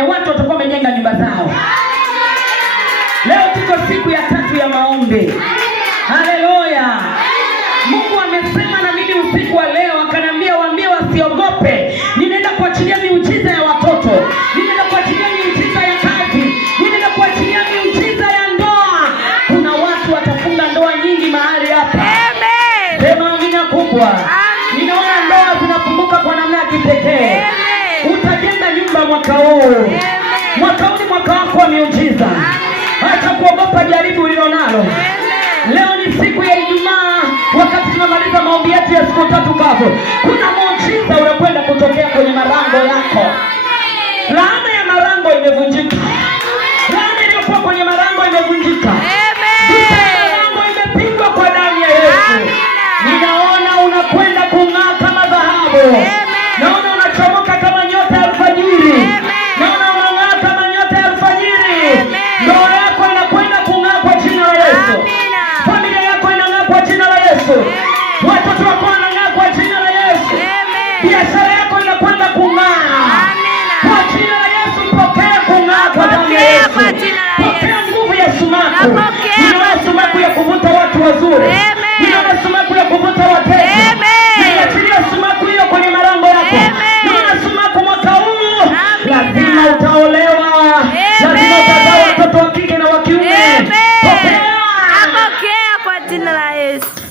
Watu watakuwa wamejenga nyumba zao. Leo tuko siku ya 3 ya maombi. Haleluya. Mungu amesema na mimi usiku wa leo, akaniambia waambie wasiogope. Ninaenda kuachilia miujiza ya watoto. Ninaenda kuachilia miujiza ya kazi. Ninaenda kuachilia miujiza ya ndoa. Kuna watu watafunga ndoa nyingi mahali hapa. Amen. Sema amina kubwa. Ninaona ndoa zinafunguka kwa namna ya kipekee. Utajenga nyumba mwaka huu. Mwaka huu ni mwaka wako wa miujiza. Acha kuogopa jaribu hilo nalo. Leo ni siku ya Ijumaa, wakati tunamaliza maombi yetu ya siku 3 kavu. Kuna muujiza unakwenda kutokea kwenye malango yako. Laana ya malango imevunjika. Laana iliyokuwa kwenye malango imevunjika. Malango imepigwa kwa damu ya Yesu. Ninaona unakwenda kung'aa kama dhahabu. Naona unachomoka kama nyota ya alfajiri. Naona unang'aa kama nyota ya alfajiri. Ndoa yako inakwenda kung'aa kwa jina la Yesu. Familia yako inang'aa kwa jina la Yesu. Watoto wako wanang'aa kwa jina la Yesu. Biashara yako inakwenda kung'aa kwa jina la Yesu. Pokea kung'aa kwa damu ya Yesu. Pokea nguvu ya sumaku. Ina sumaku ya kuvuta watu wazuri.